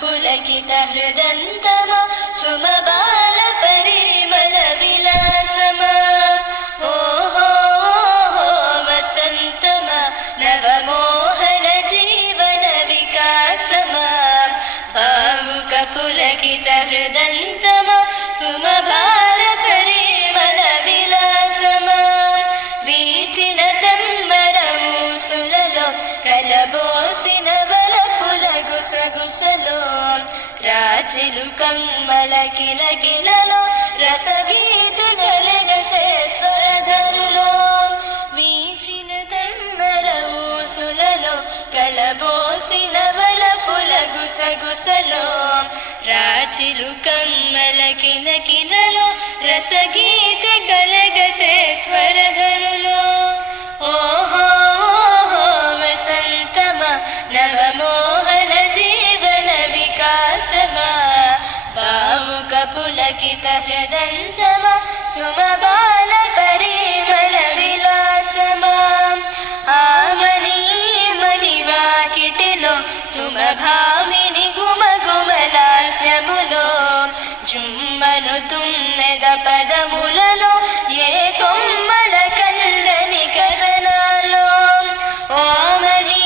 పులకిత హృదంతమా సుమబాల పరిమళ విలాసమా ఓహో వసంతమా నవమోహన జీవన వికాసమా భావుక పులకిత హృదంతమా సుమబాల పరిమళ విలాసమా వీచిన తమ్మరమూసులలో కలబోసిన వలపుల గుసగుసలో రాచిలు కమ్మల కిలకిలలో రసగీతులు లెగసే స్వరధరులో వీచిన తమ్మరమూసులలో కలబోసిన వలపుల గుసగుసలో రాచిలు కమ్మల కిలకిలలో రసగీత కలగసే స్వరధరులో ఓహో వసంతమా నవమోహన జీవన వికాసమా భావుక పులకిత హృదంతమా సుమబాల పరిమళ విలాసమా ఆమని మణివాకిటిలో సుమభామిని గుమగుమలాస్యములో జుమ్మను తుమ్మెద పదములలో ఏ కొమ్మల కందని కథనాలో ఓమని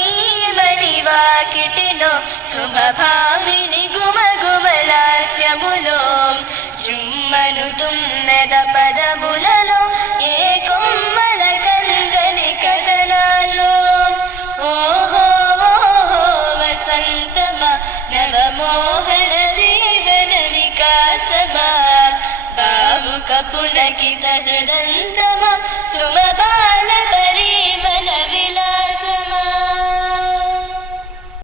మణివాకిటిలో సుమభామిని గుమగుమలాస్యములో జుమ్మను తుమ్మెద పదములలో ఏ కొమ్మల కందని కథనాలో ఓహో వసంతమా నవమోహన జీవన వికాసమా భావుక పులకిత హృదయ